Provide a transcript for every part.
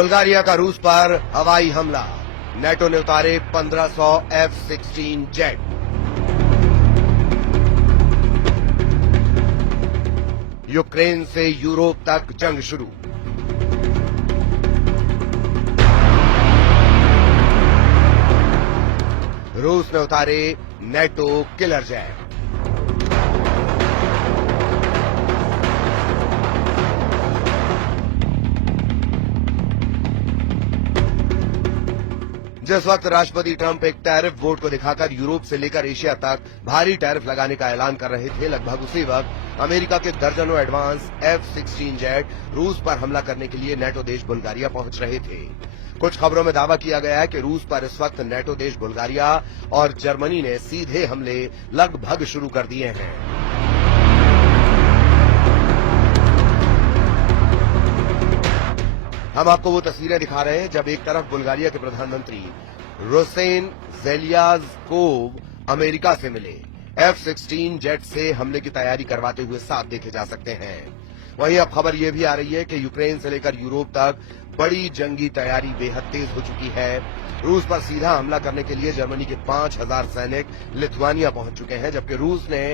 Bulgaria का रूस पर हवाई हमला, नेटो ने उतारे 1500 F-16 जेट। यूक्रेन से यूरोप तक जंग शुरू। रूस ने उतारे नेटो किलर जेट। जिस वक्त राष्ट्रपति ट्रंप एक टैरिफ वोट को दिखाकर यूरोप से लेकर एशिया तक भारी टैरिफ लगाने का ऐलान कर रहे थे, लगभग उसी वक्त अमेरिका के दर्जनों एडवांस F-16 जेट रूस पर हमला करने के लिए नेटो देश बुल्गारिया पहुंच रहे थे। कुछ खबरों में दावा किया गया है कि रूस पर इस वक्त नेटो देश बुल्गारिया और जर्मनी ने सीधे हमले लगभग शुरू कर दिए हैं। हम आपको वो तस्वीरें दिखा रहे हैं जब एक तरफ बुल्गारिया के प्रधानमंत्री रूसेन ज़ेलेज़्कोव अमेरिका से मिले, F-16 जेट से हमले की तैयारी करवाते हुए साफ देखे जा सकते हैं। वहीं अब खबर यह भी आ रही है कि यूक्रेन से लेकर यूरोप तक बड़ी जंगी तैयारी बेहद तेज हो चुकी है। रूस पर सीधा हमला करने के लिए जर्मनी के 5000 सैनिक लिथुआनिया पहुंच चुके हैं, जबकि रूस ने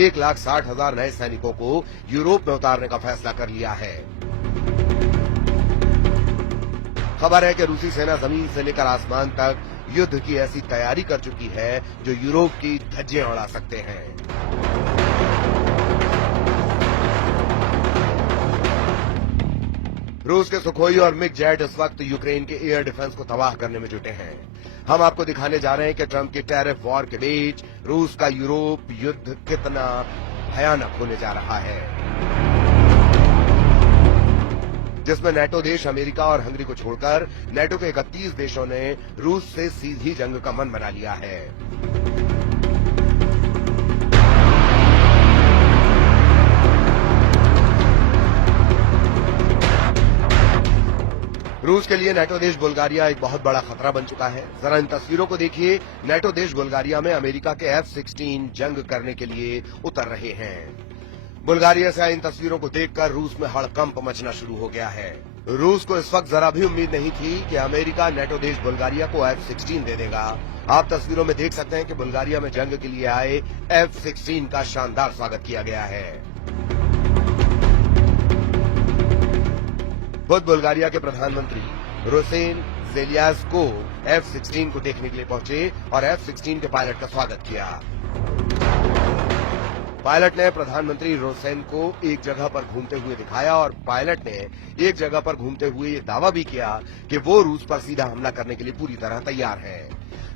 1,60,000 नए सैनिकों को यूरोप में उतारने का फैसला कर लिया है। खबर है कि रूसी सेना जमीन से लेकर आसमान तक युद्ध की ऐसी तैयारी कर चुकी है जो यूरोप की धज्जियां उड़ा सकते हैं। रूस के सुखोई और मिग जेट इस वक्त यूक्रेन के एयर डिफेंस को तबाह करने में जुटे हैं। हम आपको दिखाने जा रहे हैं कि ट्रंप की टैरिफ वॉर के बीच रूस का यूरोप युद्ध कितना भयानक होने जा रहा है, जिसमें नेटो देश अमेरिका और हंगरी को छोड़कर नेटो के 31 देशों ने रूस से सीधी जंग का मन बना लिया है। रूस के लिए नेटो देश बुल्गारिया एक बहुत बड़ा खतरा बन चुका है। जरा इन तस्वीरों को देखिए। नेटो देश बुल्गारिया में अमेरिका के F-16 जंग करने के लिए उतर रहे हैं। बुल्गारिया से आई इन तस्वीरों को देखकर रूस में हड़कंप मचना शुरू हो गया है। रूस को इस वक्त जरा भी उम्मीद नहीं थी कि अमेरिका नेटो देश बुल्गारिया को F-16 दे देगा। आप तस्वीरों में देख सकते हैं कि बुल्गारिया में जंग के लिए आए F-16 का शानदार स्वागत किया गया है। खुद बुल्गारिया के प्रधानमंत्री रूसेन ज़ेलेज़्कोव F-16 को देखने के लिए पहुंचे और F-16 के पायलट का स्वागत किया। पायलट ने प्रधानमंत्री रूसेन को एक जगह पर घूमते हुए दिखाया और पायलट ने एक जगह पर घूमते हुए ये दावा भी किया कि वो रूस पर सीधा हमला करने के लिए पूरी तरह तैयार है।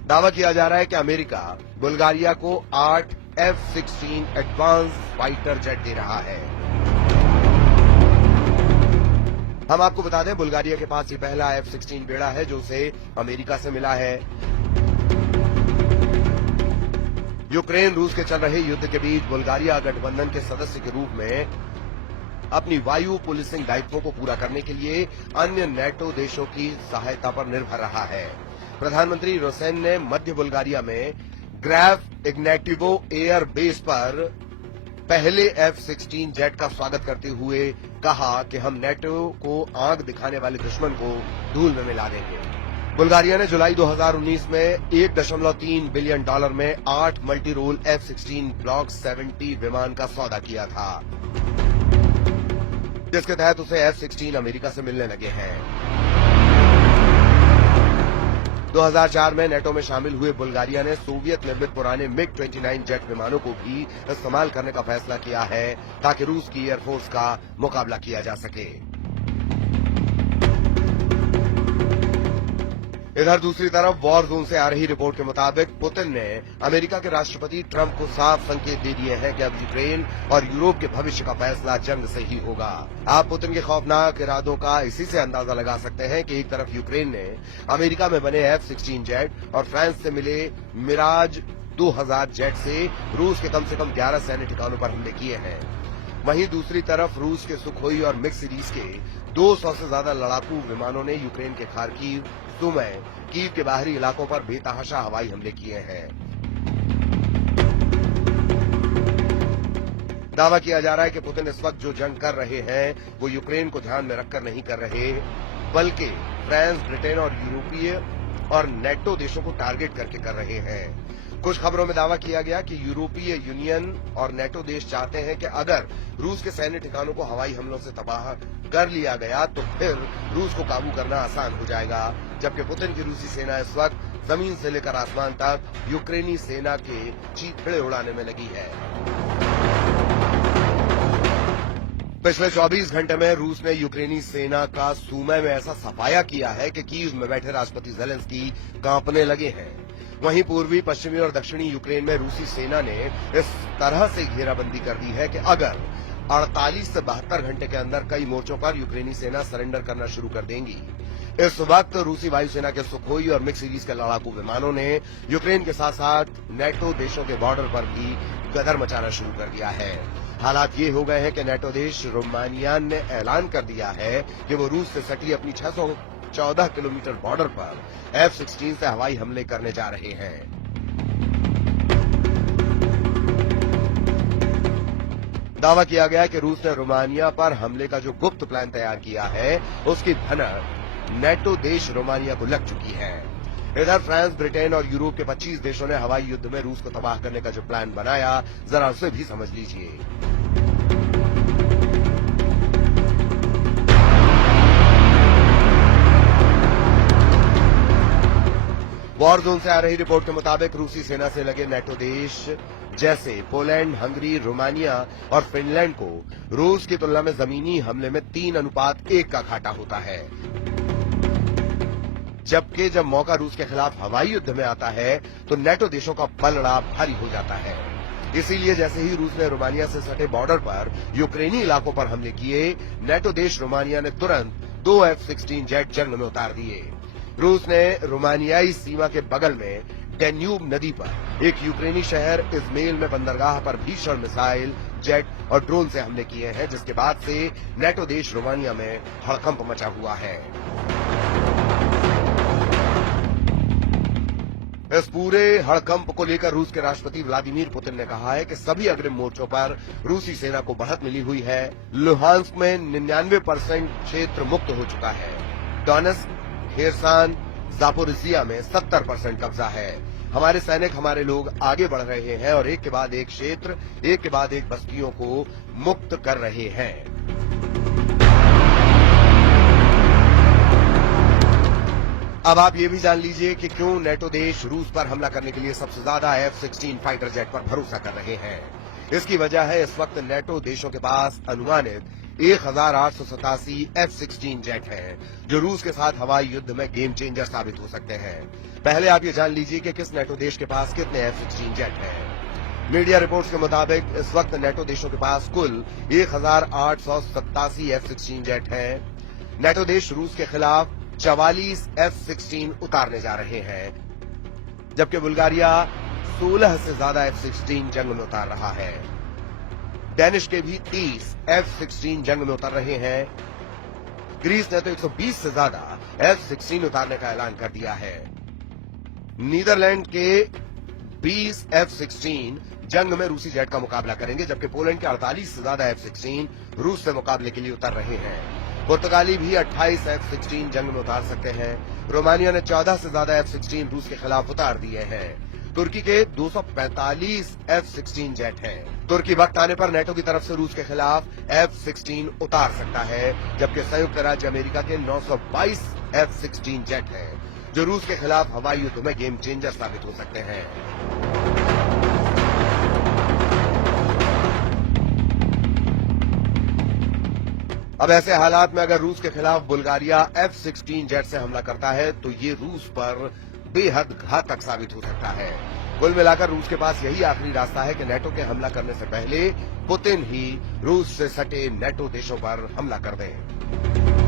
दावा किया जा रहा है कि अमेरिका बुल्गारिया को 8 F-16 एडवांस फाइटर जेट दे रहा है। हम आपको बता दें, बुल्गारिया के पास ये पहला F-16 बेड़ा है जो उसे अमेरिका से मिला है। यूक्रेन रूस के चल रहे युद्ध के बीच बुल्गारिया गठबंधन के सदस्य के रूप में अपनी वायु पुलिसिंग दायित्वों को पूरा करने के लिए अन्य नेटो देशों की सहायता पर निर्भर रहा है। प्रधानमंत्री रूसेन ने मध्य बुल्गारिया में ग्रैफ इग्नेटिवो एयर बेस पर पहले F-16 जेट का स्वागत करते हुए कहा कि हम नेटो को आंख दिखाने वाले दुश्मन को धूल में मिला देंगे। बुल्गारिया ने जुलाई 2019 में $1.3 बिलियन में 8 मल्टी रोल F-16 ब्लॉक 70 विमान का सौदा किया था, जिसके तहत उसे F-16 अमेरिका से मिलने लगे हैं। 2004 में नेटो में शामिल हुए बुल्गारिया ने सोवियत निर्मित पुराने MiG-29 जेट विमानों को भी इस्तेमाल करने का फैसला किया है ताकि रूस की एयरफोर्स का मुकाबला किया जा सके। इधर दूसरी तरफ वॉर जोन से आ रही रिपोर्ट के मुताबिक पुतिन ने अमेरिका के राष्ट्रपति ट्रंप को साफ संकेत दे दिए हैं कि अब यूक्रेन और यूरोप के भविष्य का फैसला जंग से ही होगा। आप पुतिन के खौफनाक इरादों का इसी से अंदाजा लगा सकते हैं कि एक तरफ यूक्रेन ने अमेरिका में बने F-16 जेट और फ्रांस से मिले मिराज 2000 जेट से रूस के कम से कम 11 सैन्य ठिकानों पर हमले किए हैं। वहीं दूसरी तरफ रूस के सुखोई और मिग सीरीज के 200 से ज्यादा लड़ाकू विमानों ने यूक्रेन के खार्किव, सुमी, कीव के बाहरी इलाकों पर बेतहाशा हवाई हमले किए हैं। दावा किया जा रहा है कि पुतिन इस वक्त जो जंग कर रहे हैं वो यूक्रेन को ध्यान में रखकर नहीं कर रहे, बल्कि फ्रांस, ब्रिटेन और यूरोपीय और नेटो देशों को टारगेट करके कर रहे हैं। कुछ खबरों में दावा किया गया कि यूरोपीय यूनियन और नेटो देश चाहते हैं कि अगर रूस के सैन्य ठिकानों को हवाई हमलों से तबाह कर लिया गया तो फिर रूस को काबू करना आसान हो जाएगा, जबकि पुतिन की रूसी सेना इस वक्त जमीन से लेकर आसमान तक यूक्रेनी सेना के चीथड़े उड़ाने में लगी है। पिछले 24 घंटे में रूस ने यूक्रेनी सेना का सूमय में ऐसा सफाया किया है कि कीव में बैठे राष्ट्रपति ज़ेलेंस्की कांपने लगे हैं। वहीं पूर्वी, पश्चिमी और दक्षिणी यूक्रेन में रूसी सेना ने इस तरह से घेराबंदी कर दी है कि अगर 48 से 72 घंटे के अंदर कई मोर्चों पर यूक्रेनी सेना सरेंडर करना शुरू कर देंगी। इस वक्त रूसी वायुसेना के सुखोई और मिग सीरीज के लड़ाकू विमानों ने यूक्रेन के साथ साथ नेटो देशों के बॉर्डर पर भी गदर मचाना शुरू कर दिया है। हालात ये हो गए हैं कि नेटो देश रोमानिया ने ऐलान कर दिया है कि वो रूस से सटी अपनी 614 किलोमीटर बॉर्डर पर F-16 से हवाई हमले करने जा रहे हैं। दावा किया गया कि रूस ने रोमानिया पर हमले का जो गुप्त प्लान तैयार किया है उसकी भनक नेटो देश रोमानिया को लग चुकी है। इधर फ्रांस, ब्रिटेन और यूरोप के 25 देशों ने हवाई युद्ध में रूस को तबाह करने का जो प्लान बनाया, जरा उसे भी समझ लीजिए। वॉर जोन से आ रही रिपोर्ट के मुताबिक रूसी सेना से लगे नेटो देश जैसे पोलैंड, हंगरी, रोमानिया और फिनलैंड को रूस की तुलना में जमीनी हमले में 3:1 का घाटा होता है, जबकि जब मौका रूस के खिलाफ हवाई युद्ध में आता है तो नेटो देशों का पलड़ा भारी हो जाता है। इसीलिए जैसे ही रूस ने रोमानिया से सटे बॉर्डर पर यूक्रेनी इलाकों पर हमले किए, नेटो देश रोमानिया ने तुरंत 2 F-16 जेट जंग में उतार दिए। रूस ने रोमानियाई सीमा के बगल में डेन्यूब नदी पर एक यूक्रेनी शहर इज़मेल में बंदरगाह पर भीषण मिसाइल, जेट और ड्रोन से हमले किए हैं, जिसके बाद से नेटो देश रोमानिया में हड़कंप मचा हुआ है। इस पूरे हड़कंप को लेकर रूस के राष्ट्रपति व्लादिमीर पुतिन ने कहा है कि सभी अग्रिम मोर्चों पर रूसी सेना को बढ़त मिली हुई है। लुहांस्क में 99% क्षेत्र मुक्त हो चुका है। डोनेत्स्क, खेरसान, जापोरिजिया में 70% कब्जा है। हमारे सैनिक, हमारे लोग आगे बढ़ रहे हैं और एक के बाद एक क्षेत्र, एक के बाद एक बस्तियों को मुक्त कर रहे हैं। अब आप ये भी जान लीजिए कि क्यों नेटो देश रूस पर हमला करने के लिए सबसे ज्यादा F-16 फाइटर जेट पर भरोसा कर रहे हैं। इसकी वजह है इस वक्त नेटो देशों के पास अनुमानित 1887 F-16 जेट हैं, जो रूस के साथ हवाई युद्ध में गेम चेंजर साबित हो सकते हैं। पहले आप ये जान लीजिए कि किस नेटो देश के पास कितने F-16 जेट हैं। मीडिया रिपोर्ट्स के मुताबिक इस वक्त नेटो देशों के पास कुल 1887 F-16 जेट हैं। नेटो देश रूस के खिलाफ 44 F-16 उतारने जा रहे हैं, जबकि बुल्गारिया 16 से ज्यादा F-16 जंग में उतार रहा है। डेनिश के भी 30 F-16 जंग में उतर रहे हैं। ग्रीस ने तो 120 से ज्यादा F-16 उतारने का ऐलान कर दिया है। नीदरलैंड के 20 F-16 जंग में रूसी जेट का मुकाबला करेंगे, जबकि पोलैंड के 48 से ज्यादा F-16 रूस से मुकाबले के लिए उतर रहे हैं। पुर्तगाली भी 28 F-16 जंग में उतार सकते हैं। रोमानिया ने 14 से ज्यादा F-16 रूस के खिलाफ उतार दिए हैं। तुर्की के 245 F-16 जेट हैं। तुर्की वक्त आने पर नेटो की तरफ से रूस के खिलाफ F-16 उतार सकता है, जबकि संयुक्त राज्य अमेरिका के 922 F-16 जेट हैं, जो रूस के खिलाफ हवाई युद्ध में गेम चेंजर साबित हो सकते हैं। अब ऐसे हालात में अगर रूस के खिलाफ बुल्गारिया F-16 जेट से हमला करता है तो ये रूस पर बेहद घातक साबित हो सकता है। कुल मिलाकर रूस के पास यही आखिरी रास्ता है कि नेटो के हमला करने से पहले पुतिन ही रूस से सटे नेटो देशों पर हमला कर दें।